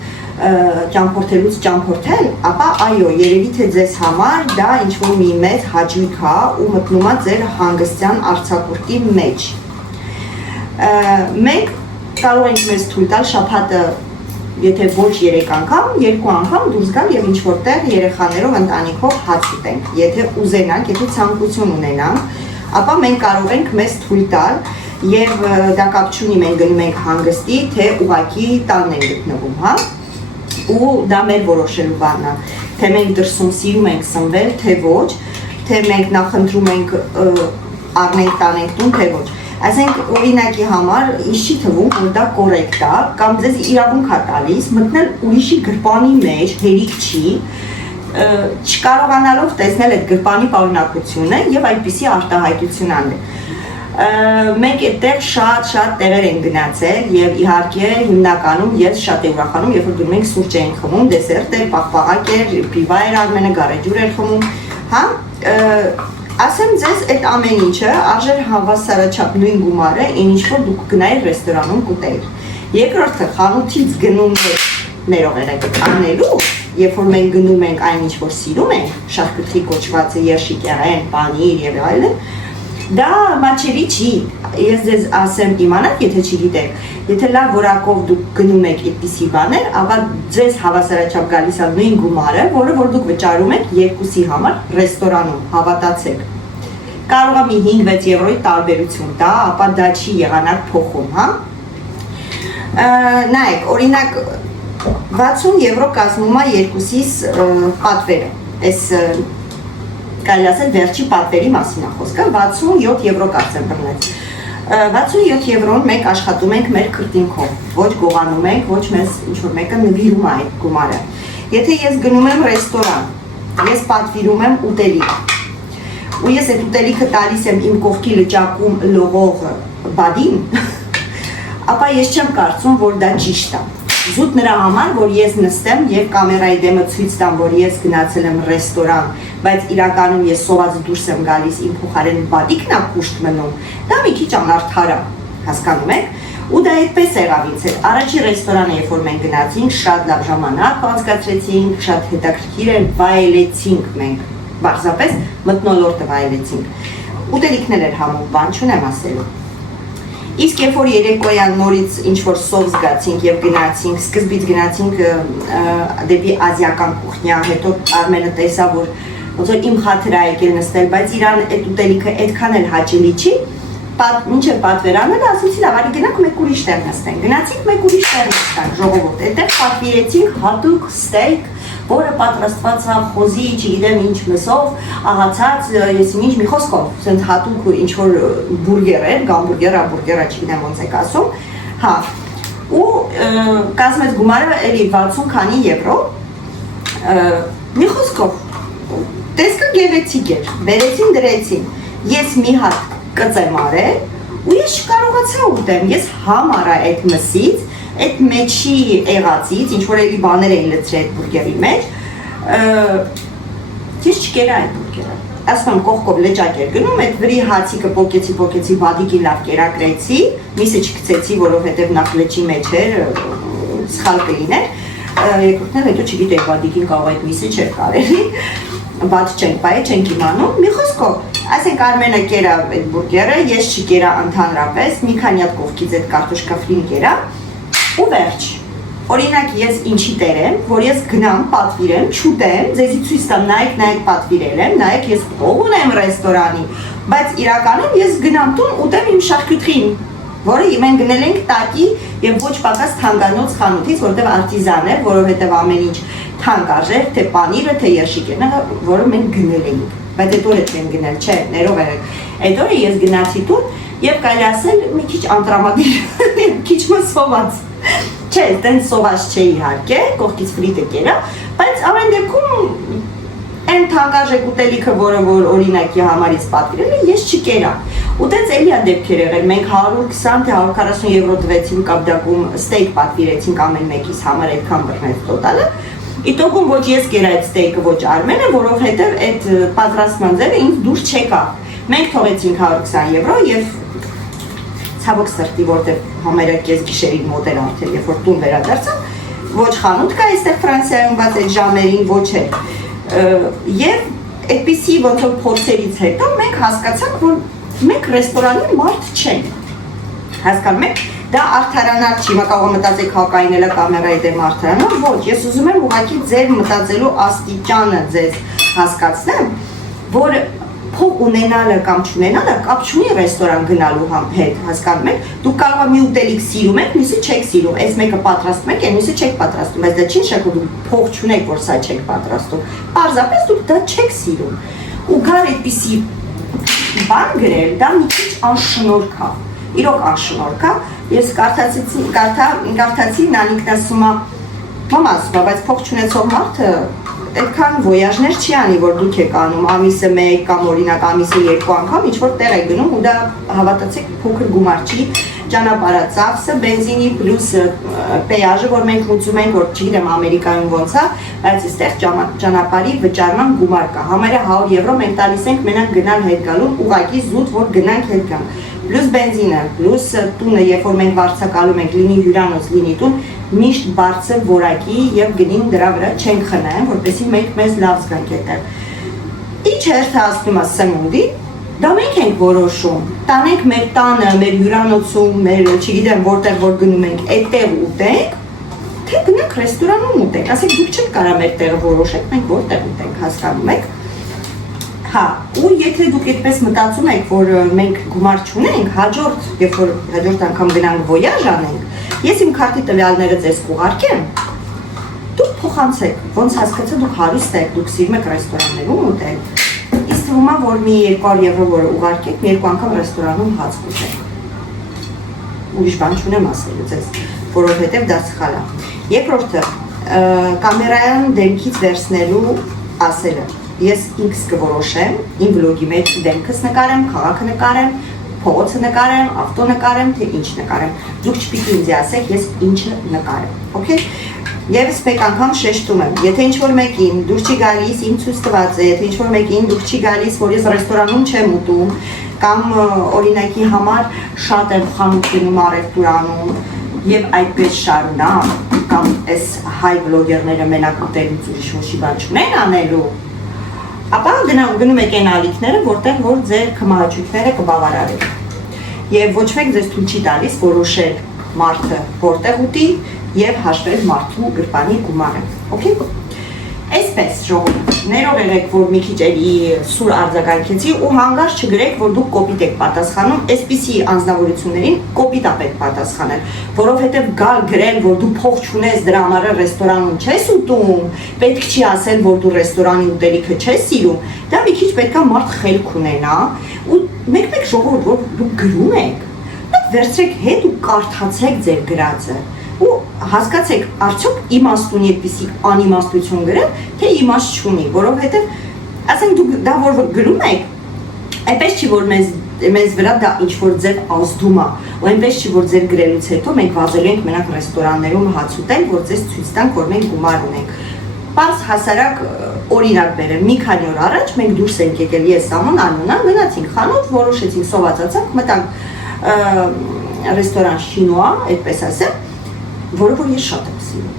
ճամփորդելուց ճամփորդել, ապա այո, երևի թե ձեզ համար դա ինչ-որ մի մեծ հաճույք է ու մտնում է ձեր հանգստյան արձակուրդի մեջ։ Մենք կարող ենք մեզ թույլ տալ շաբաթը, եթե ոչ 3 անգամ, 2 անգամ դուրս գալ եւ ինչ որտեղ երեխաներով ընտանիքով հաց ուտենք։ Եթե ուզենանք, եթե ցանկություն ունենանք, ապա մենք կարող ենք մեզ թույլ տալ եւ դա կապ չունի մենք գնում ենք հանգստի, թե ուղակի տանն ենք գտնվում, հա։ Ու դա մեր որոշելու բանն է, թե մենք դրսում սիրում ենք սնվել, թե ոչ, թե մենք նախընտրում ենք առնենք տանենք տուն, թե ոչ։ Ասենք օրինակի համար ինձ չի թվում, որ դա կորեկտ է, կամ ձեզ իրավունք է տալիս մտնել ուրիշի գրպանի մեջ, հերիք չի, չկարողանալով տեսնել այդ գրպանի պարունակությունը եւ այդպիսի արտահայտություն անել։ Մենք այդտեղ շատ տեղեր ենք գնացել եւ իհարկե հիմնականում ես շատ եմ ուրախանում, երբ որ գնում ենք սուրճ ենք խմում, դեսերտ էր, պաղպաղակ էր, պիվա էր Արմենը, գարեջուր էր խմում, հա, ասեմ ձեզ այդ ամեն ինչը արժեր հավասարաչափ նույն գումարը, այն ինչ որ դուք գնայիք ռեստորանում կուտեիք։ Երկրորդը խանութից գնում եք ներողերեք անելու, երբ որ մենք գնում ենք այն ինչ որ սիրում ենք, շարքուտի կոչվածը երշիկեղեն, պանիր եւ այլն, Դա մաչելի չի, ես ձեզ ասեմ իմանաք, եթե չգիտեք, եթե լավ որակով դուք գնում եք այդպիսի բաներ, ապա ձեզ հավասարաչափ գալիս է նույն գումարը, որը որ դուք վճարում եք երկուսի համար ռեստորանում, հավատացեք։ Կարող է մի 5-6 եվրոյի տարբերություն տա, ապա դա չի եղանակ փոխում, հա։ Նայեք, օրինակ 60 եվրո կազմում է երկուսիս պատվերը, այս կարելի ասել վերջի պատվերի մասին է խոսքը, 67 եվրո կարծեմ բռնեց։ 67 եվրոն մենք աշխատում ենք մեր քրտինքով, ոչ գողանում ենք, ոչ մեզ ինչ-որ մեկը նվիրում է այդ գումարը։ Եթե ես գնում եմ ռեստորան, ես պատվիրում եմ ուտելիք, ու ես այդ ուտելիքը տալիս եմ իմ կողքի լճակում լողող բադին, ապա ես չեմ կարծում, որ դա ճիշտ է։ Զուտ նրա համար, որ ես նստեմ եւ կամերայի դեմը ցույց տամ, որ ես գնացել եմ ռեստորան, բայց իրականում ես սոված դուրս եմ գալիս, իմ փոխարեն բադիկն է կուշտ մնում, դա մի քիչ անարդար է, հասկանում եք։ Ու դա այդպես եղավ ինձ հետ։ Առաջի ռեստորանը, երբ որ մենք գնացինք, շատ լավ ժամանակ անցկացրեցինք, շատ հետաքրքիր էր, վայելեցինք մենք, բարձրապես մթնոլորտը վայելեցինք։ Ուտելիքներ էր համում, բան չունեմ ասելու։ Իսկ երբ որ երեկոյան նորից ինչ-որ սով զգացինք եւ գնացինք, սկզբից գնացինք դեպի ազիական կուխնյա, հետո Արմենը տեսավ, որ ոնց որ իմ խաթր է եկել նստել, բայց իրան այդ ուտելիքը այդքան էլ հաճելի չի, մինչև պատվերանները ասեցի լավ, արի գնանք մեկ ուրիշ տեղ նստենք։ Գնացինք մեկ ուրիշ տեղ նստանք, ժողովուրդ, այդտեղ պատվիրեցինք հատուկ ստեյք, որը պատրաստված է խոզի, չգիտեմ ինչ մսով, աղացած, ես ինչ մի խոսքով, ասենց հատուկ ինչ-որ բուրգեր էր, գամբուրգեր, համբուրգերը, չգիտեմ ոնց եք ասում, հա, ու կազմեց գումարը էլի 60 քանի եվրո, մի խոսքով, տեսքը գեղեցիկ էր, բերեցին, դրեցին, ես մի հատ կծեմ արել, ու ես չկարողացա ուտեմ, ես համարա այդ մսից, այդ մեջի եղածից, ինչ-որ էլի բաներ էին լցրել այդ բուրգերի մեջ, ես չկերա այդ բուրգերը, ասում եմ կողքով լճակ էր գնում, այդ վրի հացիկը պոկեցի, բադիկին լավ կերակրեցի, միսը չգցեցի, որովհետև նախ լճի մեջ էր, սխալ կլիներ, երկրորդն էլ հետո չգիտեի բադիկին կարող այդ միսը չէր կարելի, բաց չենք բայ, չենք իմանում, մի խոսքով, ասենք Արմենը կերա այդ բուրգերը, ես չկերա ընդհանրապես, մի քանի հատ կողքից այդ կարտոշկա ֆրին կերա, ու վերջ, օրինակ ես ինչի տեր եմ, որ ես գնամ, պատվիրեմ, չուտեմ, ձեզի ցույց տամ, նայեք պատվիրել եմ, նայեք ես փող ունեմ ռեստորանի, բայց իրականում ես գնամ տուն, ուտեմ իմ շարքյուտին, որը մենք գնել ենք տակի եւ ոչ պակաս թանկանոց խանութից, որտեղ արտիզան էր, որովհետեւ ամեն ինչ թանկ արժեր, թե պանիրը, թե երշիկը, որը մենք գնել էինք, բայց այդ օրը չեմ գնել, չէ, ներող եղեք, այդ օրը ես գնացի տուն եւ կարելի ասել մի քիչ անտրամադիր, քիչ մսոված, չէ, տենց սոված չէ իհարկե, կողքից ֆրիտը կերա, բայց ամեն դեպքում այն թանկարժեք ուտելիքը, որը որ օրինակի համարից պատվիրել է, ես չկերա։ Ուտեց էլի է դեպքեր եղել, մենք 120 թե 140 եվրո տվեցինք Կապդակում, ստեյք պատվիրեցինք ամեն մեկիս համար, այդքան բռնեց տոտալը։ Իտոգում ոչ ես կերա այդ ստեյքը, ոչ Արմենը, որովհետև այդ պատրաստման ձևը ինձ դուրս չեկավ։ Մենք թողեցինք 120 եվրո եւ ցավոք սրտի, որտեղ համարյա կես գիշերին մոտ էր արդեն, երբ որ տուն վերադարձան, ոչ խանութ կա այստեղ Ֆրանսիայում, բայց այդ ժամերին ոչ էր։ Եվ այդպիսի ոնց որ փորձերից հետո մենք հասկացանք, որ մենք ռեստորանի մարդ չենք, հասկանում եք, դա արդարանալ չի, մա կարող մտածեք հակային էլա կամերայի դեմ արդարանալ, ոչ, ես ուզում եմ ուղղակի ձեր մտածելու աստիճանը ձեզ հասկացնեմ, որ փող ունենալը կամ չունենալը կապ չունի ռեստորան գնալու հետ, հասկանում եք, դուք կարող եք մի ուտելիք սիրում եք, մյուսը չեք սիրում, այս մեկը պատրաստում եք, այն մյուսը չեք պատրաստում, բայց դա չի նշանակում դուք փող չունեք, որ սա չեք պատրաստում, պարզապես դուք դա չեք սիրում, ու գար այդպիսի բան գրել, դա մի քիչ անշնորհք է, իրոք անշնորհք է, ես կարդացի Նանիկն ասում է, մամա ասում է, բայց փող չունեցող մարդը այդքան ոյաժներ չի անի, որ դուք եք անում, ամիսը մեկ կամ օրինակ ամիսը երկու անգամ ինչ-որ տեղ եք գնում ու դա հավատացեք փոքր գումար չի, ճանապարհածախսը, բենզինի պլյուս պեաժը, որ մենք մուծում ենք, որ չգիտեմ Ամերիկայում ոնց է, բայց այստեղ ճանապարհի վճարման գումար կա, համարյա 100 եվրո մենք տալիս ենք մենակ գնալ հետ գալու, ուղղակի զուտ, որ գնանք հետ գանք, պլյուս բենզինը, պլյուս տունը, երբ որ մենք վարձակալում ենք, լինի հյուրանոց, լինի տուն, միշտ բարձր որակի եւ գնին դրա վրա չենք խնայում, որպեսզի մենք մեզ լավ զգանք այդտեղ։ Ինչ հերթը ասնում է սնունդի, Դա մենք ենք որոշում։ Տանենք մեր տանը, մեր հյուրանոցում, մեր, չգիտեմ, որտեղ որ գնում ենք, այդտեղ ուտենք, թե գնանք ռեստորանում ուտենք։ Ասեք դուք չեք կարող մեր տեղը որոշեք, մենք որտեղ ուտենք, հասկանում եք։ Հա, ու եթե դուք այդպես մտածում եք, որ մենք գումար չունենք, երբ որ հաջորդ անգամ գնանք ոյաժ անենք, ես իմ քարտի տվյալները ձեզ կուղարկեմ, դուք փոխանցեք, ոնց հասկացա դուք հարուստ եք, դուք սիրում եք ռեստորաններում ուտել, իսկ թվում է, որ մի 200 եվրո որ ուղարկեք, մի երկու անգամ ռեստորանում հաց կուտեք։ Ուրիշ բան չունեմ ասելու ձեզ, որովհետև դա սխալ է։ Երկրորդը, կամերայան դեմքից վերցնելու ասելը։ Ես ինքս կորոշեմ, իմ վլոգի մեջ դեմքս նկարեմ, քաղաքը նկարեմ, փողոցը նկարեմ, ավտո նկարեմ, թե ինչ նկարեմ։ Դուք չպիտի ինձ ասեք, ես ինչը նկարեմ, okay? Եվս մեկ անգամ շեշտում եմ, եթե ինչ-որ մեկին դուր չի գալիս, իմ ցույց տված է, եթե ինչ-որ մեկին դուր չի գալիս, որ ես ռեստորանում չեմ ուտում, կամ օրինակի համար շատ եմ խանութ գնում առևտուրանում, եւ այդպես շարունակ, կամ այս հայ վլոգերները մենակ ուտելուց ուրիշ ոչի բան չունեն անելու, ապա գնում եք այն ալիքները, որտեղ որ ձեր քմահաճույքները կբավարարեք։ Եվ ոչ մեկ ձեզ թույլ չի տալիս որոշել մարդը որտեղ ուտի եւ հաշվել մարդու գրպանի գումարը։ Okay? Այսպես ժողովուրդ, ներող եղեք, որ մի քիչ էլի սուր արձագանքեցի ու հանգարց չգրեք, որ դուք կոպիտ եք պատասխանում, այսպիսի անձնավորություններին կոպիտ եք պատասխանել, որովհետև գալ գրել, որ դու փող չունես, դրա համար ռեստորանում չես ուտում, պետք չի ասել, որ դու ռեստորանի ուտելիքը չես սիրում, դա մի քիչ պետքա մարդ խելք ունենա ու մեկ-մեկ ժողովուրդ, որ դուք գրում եք, վերցրեք հետ ու կարդացեք ձեր գրածը ու հասկացեք, արդյոք իմաստունի այդպիսի անիմաստություն գրել, թե իմաստ չունի, որովհետև, ասենք դուք դա որ գրում եք, այնպես չի, որ մեզ վրա դա ինչ-որ ձև ազդում է, ու այնպես չի, որ ձեր գրելուց հետո մենք վազելու ենք մենակ ռեստորաններում հաց ուտել, որ ձեզ ցույց տանք, որ մենք գումար ունենք։ Պարզ հասարակ օրինակ բերեմ, մի քանի օր առաջ մենք դուրս ենք եկել, ես Սամոն, Անունան, գնացինք խանութ, որոշեցինք սովածացանք, մտանք ռեստորան Շինուա, այդպես ասեմ, որը որ ես շատ եմ սիրում։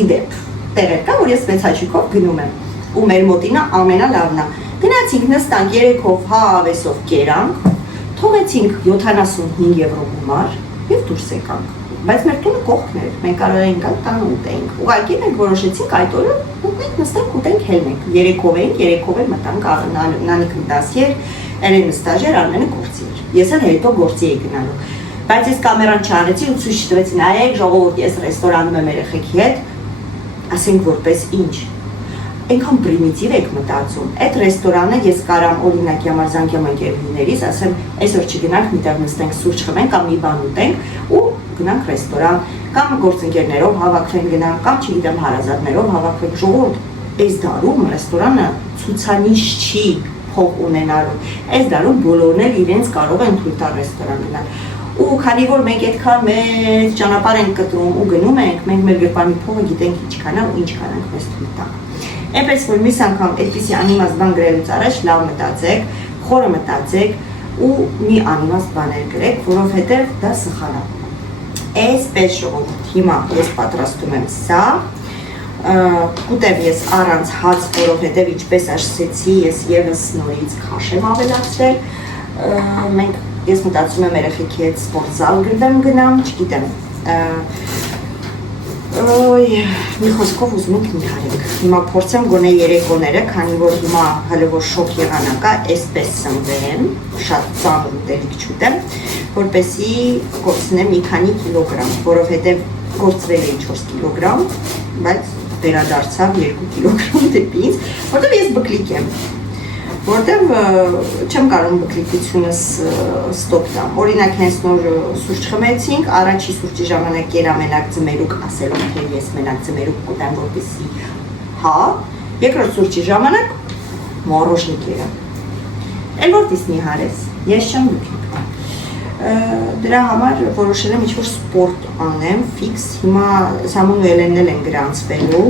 Իդեպ, տեղեր կա, որ ես մեծ հաճույքով գնում եմ, ու մեր մոտինը ամենալավն է։ Գնացինք նստանք 3-ով հավեսով կերանք, թողեցինք 75 եվրո գումար եւ դուրս եկանք։ Բայց մեր տունը կողքն էր, մենք կարող էինք գալ տանը ուտենք։ Ուղղակի մենք որոշեցինք այդ օրը մենք նստենք ուտենք հելնենք։ 3-ով էլ մտանք, Նանիկը դասի էր, Էրենը ստաժեր, Արմենը գործի էր։ Ես էլ հետո գործի էի գնալու։ Բայց ես կամերան չարեցի ու ցույց տվեցի, նայեք ժողովուրդ, ես ռեստորանում եմ երեխեքի հետ, ասենք որպես ինչ։ Այնքան պրիմիտիվ եք մտածում։ Այդ ռեստորանը ես կարամ օրինակի համար զանգեմ ընկերուհիներիս, ասեմ, այսօր չգնանք, միտեղ նստենք, սուրճ խմենք կամ մի բան ուտենք ու գնանք ռեստորան, կամ գործընկերներով հավաքվենք գնանք, կամ չգիտեմ հարազատներով հավաքվենք։ Ժողովուրդ, այս դարում ռեստորանը ցուցանիշ չի փող ունենալու։ Այս դարում բոլորն էլ իրենց կարող են թույլ տալ ռեստորան գնալ։ Ու քանի որ մենք այդքան մեծ ճանապարհ ենք կտրում ու գնում ենք, մենք մեր գրպանի փողը գիտենք ինչքան է ու ինչքան ենք մեզ թույլ տա։ Այնպես որ միս անգամ այդպիսի անիմաստ բան գրելուց առաջ լավ մտածեք, խորը մտածեք ու մի անիմաստ բաներ գրեք, որովհետև դա սխալ է։ Այսպես ժողովուրդ, հիմա ես պատրաստում եմ սա, կուտեմ ես առանց հաց, որովհետև ինչպես ասեցի, ես եւս նորից քաշ եմ ավելացրել, ես մտածում եմ երեխեքի հետ սպորտզալ գրվեմ գնամ, չգիտեմ, մի խոսքով ուզում ենք նիհարենք, հիմա փորձեմ գոնե երեկոները, քանի որ հիմա հələ որ շոկ եղանակ է, այսպես սնվեմ, շատ ծանր ուտելիք չուտեմ, որպեսզի կորցնեմ մի քանի կիլոգրամ, որովհետև կորցրել էի 4 կիլոգրամ, բայց վերադարձավ 2 կիլոգրամ դեպի ինձ, որտեղ ես բկլիկ եմ, որտեղ չեմ կարող բկլիկությունս ստոպ տամ, օրինակ հենց նոր սուրճ խմեցինք, առաջի սուրճի ժամանակ կերամենակ ձմերուկ ասելով, թե ես մենակ ձմերուկ կուտեմ, որպեսզի հա, երկրորդ սուրճի ժամանակ մորոժնիկ երա, էլ որտիս նիհարես, ես չեմ դուք դրա համար որոշել եմ ինչ-որ սպորտ անեմ, ֆիքս, հիմա Սամոն ու Էլենն են գրանցվելու,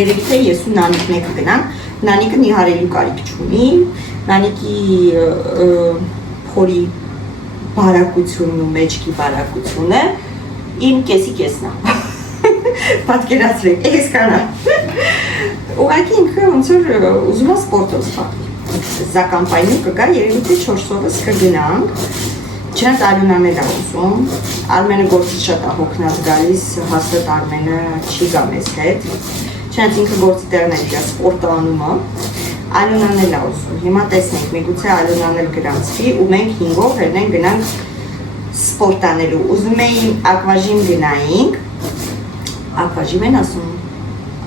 երևի թե ես ու Նանիկն եք գնան, Նանիկը նիհարելու կարիք չունի, Նանիկի փորի բարակությունն ու մեջքի բարակությունը իմ կեսի կեսն է, պատկերացրեք, այսքան է, ուղղակի ինքը ոնց որ ուզում է սպորտով զբաղվի։ za կամպանիա կգա, երևի թե 4-ovս կգնանք։ Չնայած Ալյոնան էլ է ուզում, Արմենը գործից շատ է հոգնած գալիս, հաստատ Արմենը չի գա մեզ հետ։ Չնայած ինքը գործի տեղն է իր սպորտը անում է, Ալյոնան էլ է ուզում։ Հիմա տեսնենք, միգուցե Ալյոնան էլ գրանցվի ու մենք 5-ով հեռնենք գնանք սպորտ անելու։ Ուզում էին ակվաժիմ գնայինք, ակվաժիմ են ասում,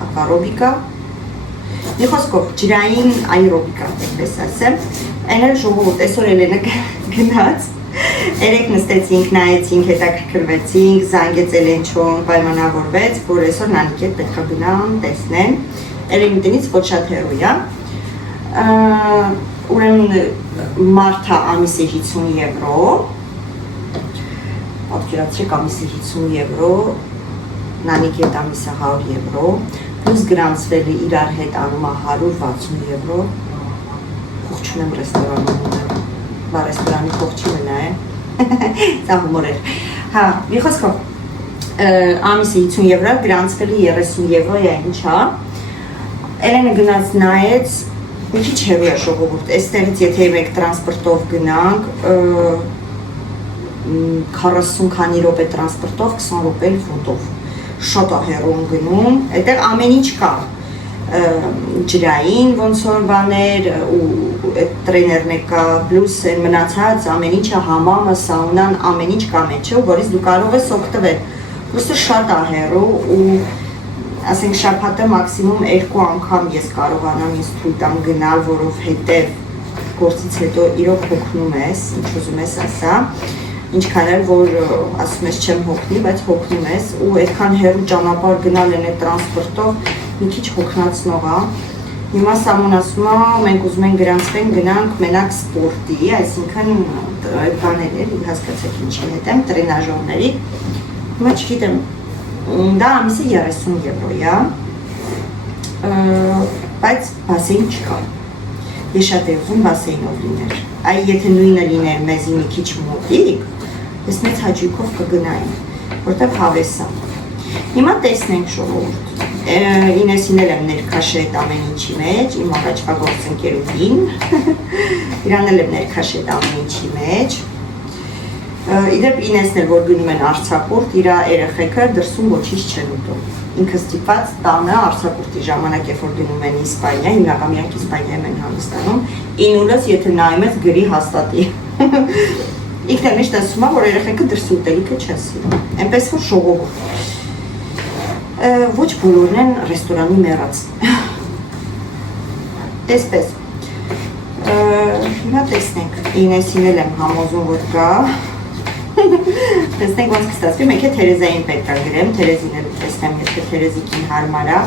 ակվարոբիկա, մի խոսքով ջրային այրոբիկա, այդպես ասեմ, այն էլ ժողովուրդ, այսօր Էլենը գնաց, երեք նստեցինք, նայեցինք, հետաքրքրվեցինք, զանգեց Էլենչոն, պայմանավորվեց, որ այսօր Նանիքի հետ պետք է գնան, տեսնեն, Էլենի տնից ոչ շատ հեռու է, ուրեմն մարդը ամիսը 50 եվրո, պատկերացրեք ամիսը 50 եվրո, Նանիքի հետ ամիսը 100 եվրո, պլյուս գրանցվելի իրար հետ անում է 160 եվրո, փող չունեմ ռեստորանում, բա ռեստորանի փող չի մնա է, դա հումոր էր, հա, մի խոսքով, ամիսը 50 եվրո, գրանցվելի 30 եվրո է ինչ հա, Էլենը գնաց նայեց, մի քիչ հեռու է ժողովուրդ, այստեղից եթե մեկ տրանսպորտով գնանք, 40 քանի րոպե տրանսպորտով, 20 րոպե ֆոտով, շատ է հեռուն գնում, այդտեղ ամեն ինչ կա, ջրային ոնց որ բաներ ու տրեներն է կա, պլյուս են մնացած ամեն ինչը համամը, սաունան, ամեն ինչ կա մեջը, որից դու կարող ես օգտվել, պլյուսը շատ է հեռու ու ասենք շաբաթը մաքսիմում 2 անգամ ես կարողանամ ինձ թույլ տամ գնալ, որովհետև գործից հետո իրոք հոգնում ես, ինչ ուզում ես ասա, ինչքան էլ որ ասում ես չեմ հոգնի, բայց հոգնում ես ու այդքան հեռու ճանապարհ գնալ են այդ տրանսպորտով մի քիչ հոգնածնող է։ Հիմա Սամոն ասում է, մենք ուզում ենք գրանցվենք, գնանք մենակ սպորտի, այսինքն այդ բաներ հասկացեք ինչի հետ եմ, տրենաժորների։ Հիմա չգիտեմ, դա ամիսը 30 եվրո է, բայց բասեին չկա։ Ես շատ եմ ուզում բասեինով լիներ։ Այ եթե նույնը լիներ մեզի մի քիչ մոտիկ, ես մեծ հաճույքով կգնային, որտեղ հավես է։ Հիմա տեսնենք ժողովուրդ։ Ինեսին էլ եմ ներքաշետ ամեն ինչի մեջ, իմ առաջվա գործընկերուհին, իրան էլ եմ ներքաշետ ամեն ինչի մեջ։ Իդեպ Ինեսն էլ որ գնում են արձակուրդ, իր երեխեքը դրսում ոչինչ չեն ուտում։ Ինքը ստիպված տանը արձակուրդի ժամանակ երբ որ գնում են Իսպանիա, հիմնական իրանք Իսպանիայում են հանդիսանում, 9-ից եթե նայում ես գրի հաստատի։ Ինքն էլ միշտ ասում է, որ երեխեքը դրսի ուտելիքը չեն սիրում։ Այնպես որ ժողովուրդ։ Ոչ բոլորն են ռեստորանի մեռած։ Այսպես։ Հիմա տեսնենք, Ինեսին էլ եմ համոզում, որ կա։ Տեսնենք ոնց կստացվի, մենք է Թերեզային պետք է գրեմ, Թերեզին էլ տեսնեմ, եթե Թերեզիկին հարմար է,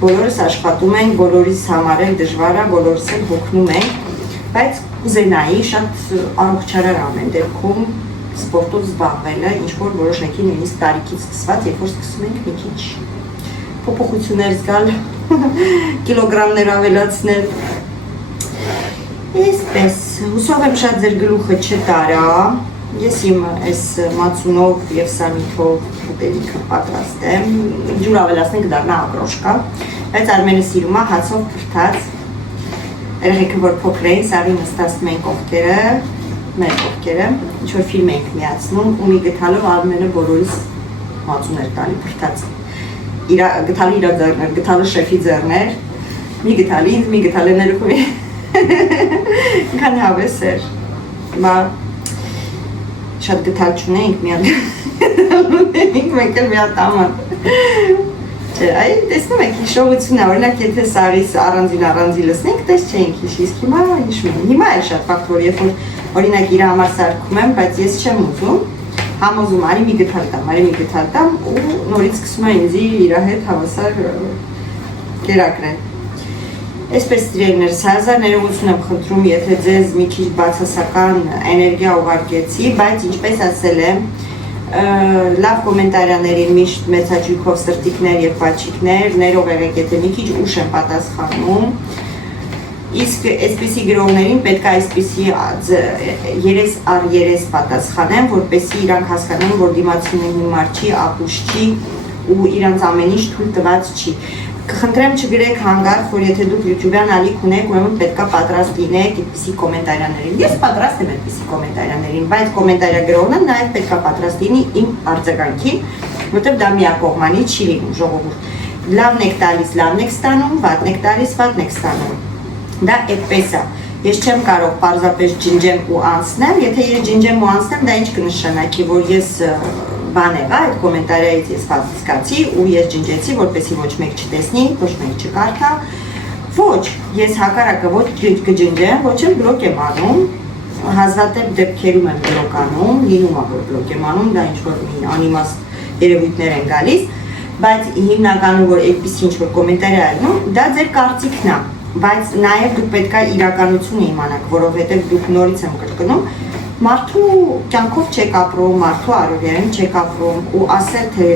բոլորս աշխատում ենք, բոլորիս համար էլ դժվար է, բոլորս էլ հոգնում ենք, բայց կուզենայի շատ առողջարար ամեն դեպքում սպորտով զբաղվելը, ինչ-որ որոշակի նույնիսկ տարիքից սկսված, երբ որ սկսում ենք մի քիչ փոփոխություններ զգալ, կիլոգրամներ ավելացնել։ Այսպես, հուսով եմ շատ ձեր գլուխը չտարա, ես իմ այս մածունով և սամիթով ուտելիքը պատրաստեմ, ջուր ավելացնենք դառնա ակրոշկա, բայց Արմենը սիրում է հացով փրթած, երեխեքը որ փոքր էին, սարի նստացնում ենք ովքերը, մեր ովքերը, ինչ-որ ֆիլմ ենք միացնում ու մի գթալով Արմենը բոլորիս մածուն էր տալի փրթած, գթալի իրա ձեռներ, գթալը շեֆի ձեռներ, մի գթալի ինձ, մի գթալը ներուխումի, ինքան հավես էր, շատ գթալ չունեինք միատ մենք էլ միատ աման այ տեսնում եք հիշողություն է օրինակ եթե սարիս առանձին լսնենք տես չէինք իսկ հիմա հիշում եմ հիմա էլ շատ ֆակտ որ երբ որ օրինակ իր համար սարքում եմ բայց ես չեմ ուզում համոզում արի մի գթալ տամ ու նորից սկսում է ինձ իր հետ հավասար կերակրել Այսպես սիրելիներս, հազար ներողություն եմ խնդրում, եթե ձեզ մի քիչ բացասական էներգիա ուղարկեցի, բայց ինչպես ասել եմ, լավ կոմենտարիաներին միշտ մեծ հաճույքով սրտիկներ և պաչիկներ, ներող եղեք, եթե մի քիչ ուշ եմ պատասխանում, իսկ այսպիսի գրողներին պետք է այսպիսի երես առ երես պատասխանեմ, որպեսզի իրանք հասկանան, որ դիմացինը հիմար չի, ապուշ չի ու իրանց ամեն ինչ թույլ տված չի։ Կխնդրեմ չգրեք հանգարց, որ եթե դուք YouTube-յան ալիք ունեք, ուրեմն պետքա պատրաստ լինեք այդպիսի կոմենտարիաներին։ Ես պատրաստ եմ այդպիսի կոմենտարիաներին, բայց կոմենտարիա գրողը նաև պետքա պատրաստ լինի իմ արձագանքին, որտեղ դա միակողմանի չի լինում, ժողովուրդ։ Լավն եք տալիս, լավն եք ստանում, վատն եք տալիս, վատն եք ստանում։ Դա այդպես է։ Ես չեմ կարող պարզապես ջնջեմ ու անցնել, եթե ես ջնջեմ ու անցնեմ, դա ինչ կնշանակի, որ ես բան եղա, այդ կոմենտարիայից ես պատասխանեցի ու ես ջնջեցի, որպեսզի ոչ մեկ չտեսնի, ոչ մեկ չկարդա։ Ոչ, ես հակառակը ոչ կջնջեմ, ոչ էլ բլոկ եմ անում, հազվադեպ դեպքերում եմ բլոկ անում, լինում է որ բլոկ եմ անում, դա ինչ-որ մի անիմաստ երևույթներ են գալիս, բայց հիմնականում որ այդպես ինչ-որ կոմենտարի ալնում, դա ձեր կարծիքն է, բայց նաև դուք պետք է իրականությունը իմանաք, որովհետև դուք նորից եմ կրկնում, մարդու կյանքով չեք ապրում, մարդու առօրյայում չեք ապրում ու ասել թե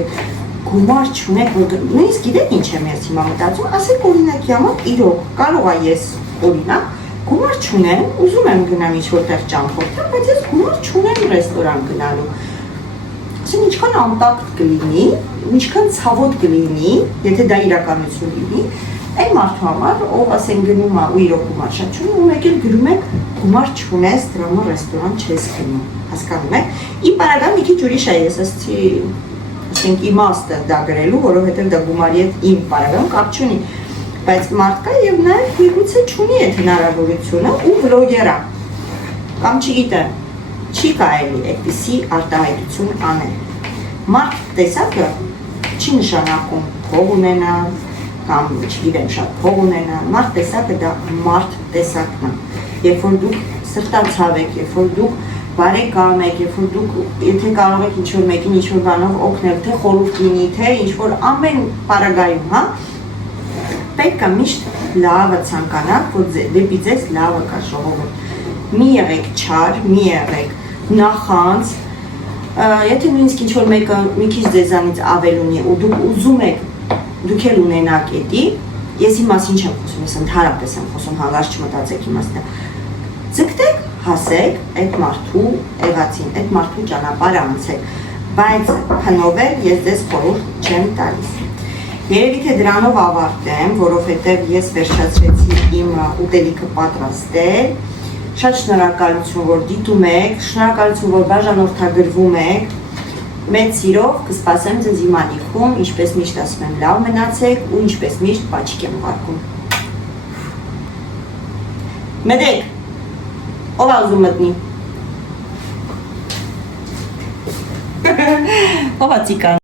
գումար չունեք, որ նույնիսկ գիտեք ինչ եմ ես հիմա մտածում, ասեք օրինակի համար իրոք կարող է ես օրինակ գումար չունեմ, ուզում եմ գնամ ինչ-որ տեղ ճամփորդեմ, բայց ես գումար չունեմ ռեստորան գնալու։ Ասեն ինչքան անտակտ կլինի, ինչքան ցավոտ կլինի, եթե դա իրականություն լինի, այն մարդու համար, ով ասեն գնում է ու իրոք գումար շատ չունի, ու մեկ էլ գրում եք գումար չունես, դրա համար ռեստորան չես գնում, հասկանում եք։ Իմ բանական մի քիչ ուրիշ է, ես ասեցի, ասենք իմաստը դա գրելու, որովհետև դա գումարի հետ իմ բանական կապ չունի, բայց մարդկա եւ նաեւ միգուցե չունի այդ հնարավորությունը ու վլոգեր է։ Կամ չգիտեմ, չի կարելի այդպիսի արտահայտություն անել։ Մարդ տեսակը չի նշանակում փող ունենալ կամ չգիտեմ շատ փող ունենալ, մարդ տեսակը դա մարդ տեսակն է։ Երբ որ դուք սրտացավ եք, երբ որ դուք բարեկամ եք, երբ որ դուք եթե կարող եք ինչ-որ մեկին ինչ-որ բանով օգնել, թե խորհուրդ լինի, թե ինչ-որ ամեն պարագայում, հա, պետք է միշտ լավը ցանկանալ, որ դեպի ձեզ լավը կա ժողովուրդ։ Մի եղեք չար, մի եղեք նախանց, եթե նույնիսկ ինչ-որ մեկը մի քիչ ձեզանից ավել ունի ու դուք ուզում եք, դուք էլ ունենաք էդի, ես իմ մասին չեմ խոսում, ես ընդհանրապես եմ խոսում, հանգարց չմտածեք իմ մասին։ Ձգտեք, հասեք այդ մարդու եղածին, այդ մարդու ճանապարհը անցեք, բայց հնովել ես ձեզ խորհուրդ չեմ տալիս։ Երևի թե դրանով ավարտեմ, որովհետև ես վերջացրեցի իմ ուտելիքը պատրաստել։ Շատ շնորհակալություն, որ դիտում եք, շնորհակալություն, որ բաժանորդագրվում եք։ Մեծ սիրով կսպասեմ ձեզ իմ ալիքում, ինչպես միշտ ասում եմ, լավ մնացեք ու ինչպես միշտ պաչիկ եմ ուղարկում։ Մտեք, ով ուզում մտնի։ Ով է ծիկան։